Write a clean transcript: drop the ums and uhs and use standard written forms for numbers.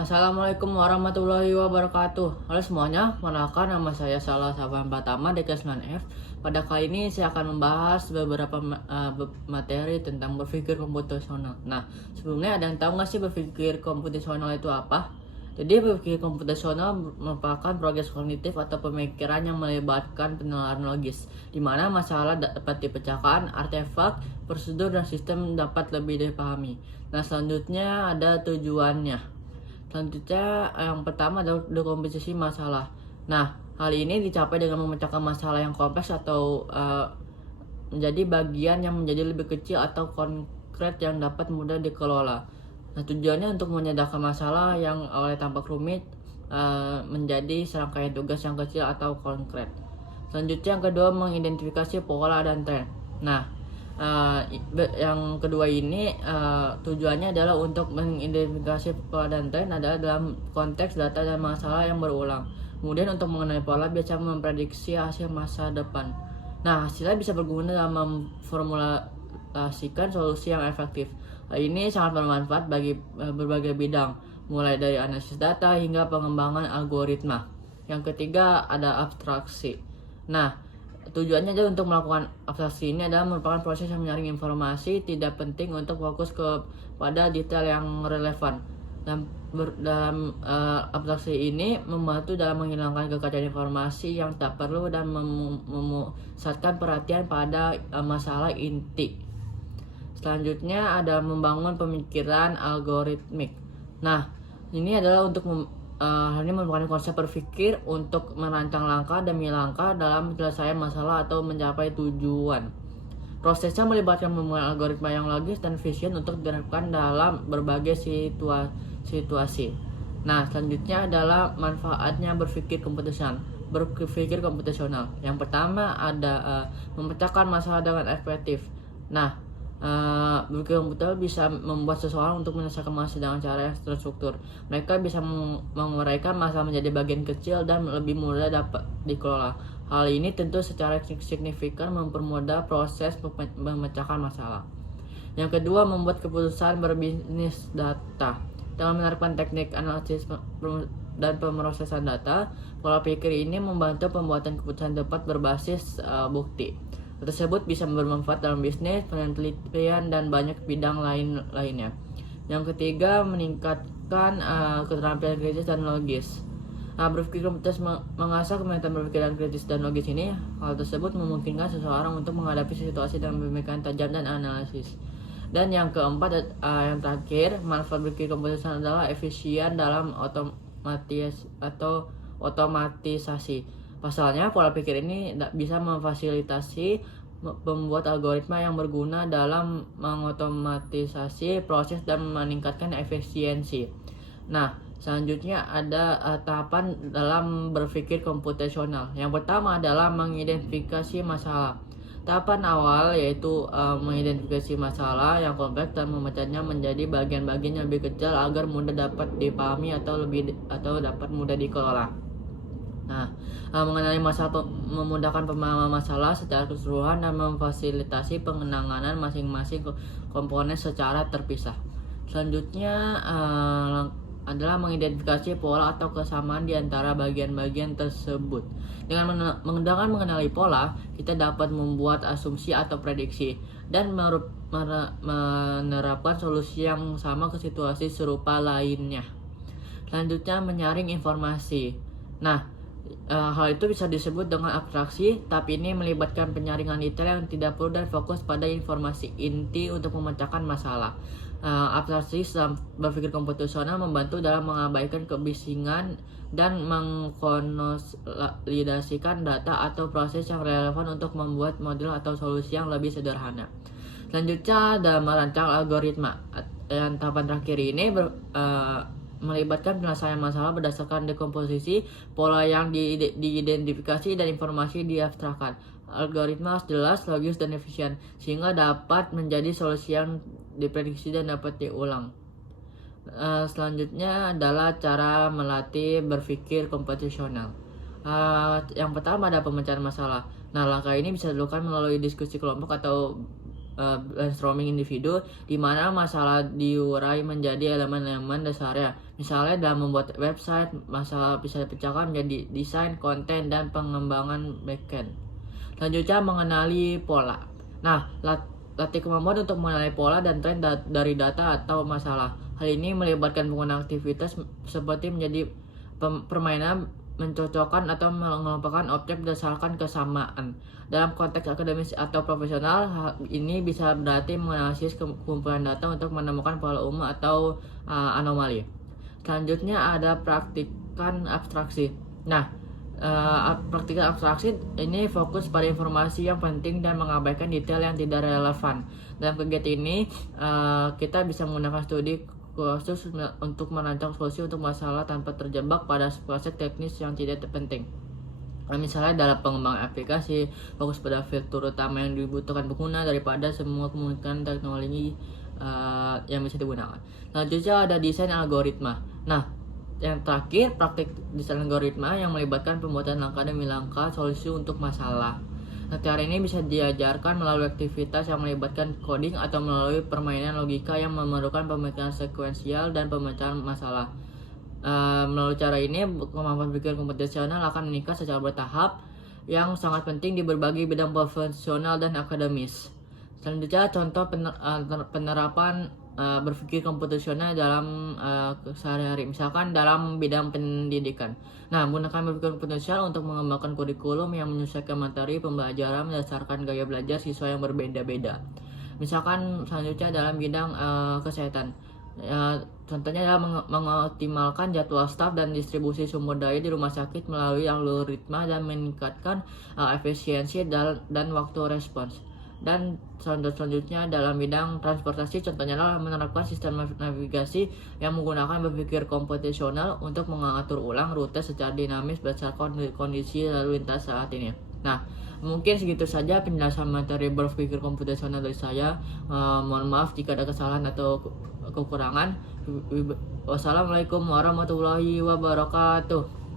Assalamualaikum warahmatullahi wabarakatuh. Halo semuanya, perkenalkan nama saya Salah Saban Pratama di kelas 9F. Pada kali ini saya akan membahas beberapa materi tentang berpikir komputasional. Nah, sebelumnya ada yang tahu nggak sih berpikir komputasional itu apa? Jadi berpikir komputasional merupakan proses kognitif atau pemikiran yang melibatkan penalaran logis, di mana masalah dapat dipecahkan, artefak, prosedur, dan sistem dapat lebih dipahami. Nah, selanjutnya ada tujuannya. Selanjutnya yang pertama adalah dekomposisi masalah. Nah, hal ini dicapai dengan memecahkan masalah yang kompleks atau menjadi bagian yang menjadi lebih kecil atau konkret yang dapat mudah dikelola. Nah, tujuannya untuk menyadarkan masalah yang oleh tampak rumit menjadi serangkaian tugas yang kecil atau konkret. Selanjutnya yang kedua, mengidentifikasi pola dan tren. Nah, yang kedua ini tujuannya adalah untuk mengidentifikasi pola dan tren adalah dalam konteks data dan masalah yang berulang. Kemudian untuk mengenai pola biasa memprediksi hasil masa depan. Nah, hasilnya bisa berguna dalam memformulasikan solusi yang efektif. Ini sangat bermanfaat bagi berbagai bidang, mulai dari analisis data hingga pengembangan algoritma. Yang ketiga ada abstraksi. Nah, tujuannya adalah untuk melakukan abstraksi ini adalah merupakan proses yang menyaring informasi tidak penting untuk fokus kepada detail yang relevan. Dan dalam abstraksi ini membantu dalam menghilangkan kekacauan informasi yang tak perlu dan memusatkan perhatian pada masalah inti. Selanjutnya ada membangun pemikiran algoritmik. Nah, ini adalah untuk hal ini merupakan konsep berpikir untuk merancang langkah demi langkah dalam penyelesaian masalah atau mencapai tujuan. Prosesnya melibatkan pembangunan algoritma yang logis dan efisien untuk diterapkan dalam berbagai situasi. Nah, selanjutnya adalah manfaatnya berpikir komputasional. Yang pertama ada memecahkan masalah dengan efektif. Nah, berpikir komputer bisa membuat seseorang untuk menyelesaikan masalah dengan cara yang terstruktur. Mereka bisa menguraikan masalah menjadi bagian kecil dan lebih mudah dapat dikelola. Hal ini tentu secara signifikan mempermudah proses memecahkan masalah. Yang kedua, membuat keputusan berbisnis data. Dalam menerapkan teknik analisis dan pemrosesan data, pola pikir ini membantu pembuatan keputusan tepat berbasis bukti. Tersebut bisa bermanfaat dalam bisnis, penelitian, dan banyak bidang lainnya. Yang ketiga, meningkatkan keterampilan kritis dan logis. Berpikir komputer mengasah kemampuan berpikir dan kritis dan logis ini. Hal tersebut memungkinkan seseorang untuk menghadapi situasi dengan pemikiran tajam dan analisis. Dan yang keempat, yang terakhir, manfaat berpikir komputer adalah efisien dalam otomatisasi. Pasalnya, pola pikir ini bisa memfasilitasi membuat algoritma yang berguna dalam mengotomatisasi proses dan meningkatkan efisiensi. Nah, selanjutnya ada tahapan dalam berpikir komputasional. Yang pertama adalah mengidentifikasi masalah. Tahapan awal yaitu mengidentifikasi masalah yang kompleks dan memecahnya menjadi bagian-bagian yang lebih kecil agar mudah dapat dipahami atau dapat mudah dikelola. Nah, mengenali masalah memudahkan pemahaman masalah secara keseluruhan dan memfasilitasi pengenangan masing-masing komponen secara terpisah. Selanjutnya adalah mengidentifikasi pola atau kesamaan di antara bagian-bagian tersebut. Dengan mengenali pola, kita dapat membuat asumsi atau prediksi dan menerapkan solusi yang sama ke situasi serupa lainnya. Selanjutnya, menyaring informasi. Nah, hal itu bisa disebut dengan abstraksi, tapi ini melibatkan penyaringan detail yang tidak perlu dan fokus pada informasi inti untuk memecahkan masalah. Abstraksi dalam berpikir komputasional membantu dalam mengabaikan kebisingan dan mengkonsolidasikan data atau proses yang relevan untuk membuat model atau solusi yang lebih sederhana. Selanjutnya, dalam merancang algoritma. Dan tahapan terakhir ini melibatkan penyelesaian masalah berdasarkan dekomposisi, pola yang diidentifikasi, dan informasi diabstrakkan. Algoritma harus jelas, logis, dan efisien, sehingga dapat menjadi solusi yang diprediksi dan dapat diulang. Selanjutnya adalah cara melatih berpikir komputasional. Yang pertama ada pemecahan masalah. Nah, langkah ini bisa dilakukan melalui diskusi kelompok atau brainstorming individu, di mana masalah diurai menjadi elemen-elemen dasarnya. Misalnya dalam membuat website, masalah bisa dipecahkan menjadi desain, konten, dan pengembangan backend. Selanjutnya, mengenali pola. Nah, latih kemampuan untuk mengenali pola dan tren dari data atau masalah. Hal ini melibatkan penggunaan aktivitas seperti menjadi permainan, mencocokkan atau mengelompokkan objek berdasarkan kesamaan. Dalam konteks akademis atau profesional, hal ini bisa berarti menganalisis kumpulan data untuk menemukan pola umum atau anomali. Selanjutnya ada praktikan abstraksi. Nah, praktikan abstraksi ini fokus pada informasi yang penting dan mengabaikan detail yang tidak relevan. Dalam kegiatan ini, kita bisa menggunakan studi khusus untuk merancang solusi untuk masalah tanpa terjebak pada proses teknis yang tidak penting. Misalnya dalam pengembangan aplikasi, fokus pada fitur utama yang dibutuhkan pengguna daripada semua kemungkinan teknologi yang bisa digunakan. Selanjutnya ada desain algoritma. Nah, yang terakhir, praktik desain algoritma yang melibatkan pembuatan langkah demi langkah solusi untuk masalah. Nah, teori ini bisa diajarkan melalui aktivitas yang melibatkan coding atau melalui permainan logika yang memerlukan pemikiran sekuensial dan pemecahan masalah. Melalui cara ini, kemampuan pikir komputasional akan meningkat secara bertahap, yang sangat penting di berbagai bidang profesional dan akademis. Selanjutnya, contoh penerapan berpikir komputasional dalam sehari-hari, misalkan dalam bidang pendidikan. Nah, menggunakan berpikir komputasional untuk mengembangkan kurikulum yang menyesuaikan materi pembelajaran berdasarkan gaya belajar siswa yang berbeda-beda. Misalkan selanjutnya dalam bidang kesehatan. Contohnya adalah mengoptimalkan jadwal staf dan distribusi sumber daya di rumah sakit melalui algoritma dan meningkatkan efisiensi dan waktu respons. Dan selanjutnya dalam bidang transportasi, contohnya adalah menerapkan sistem navigasi yang menggunakan berpikir komputasional untuk mengatur ulang rute secara dinamis berdasarkan kondisi lalu lintas saat ini. Nah, mungkin segitu saja penjelasan materi berpikir komputasional dari saya. Mohon maaf jika ada kesalahan atau kekurangan. Wassalamualaikum warahmatullahi wabarakatuh.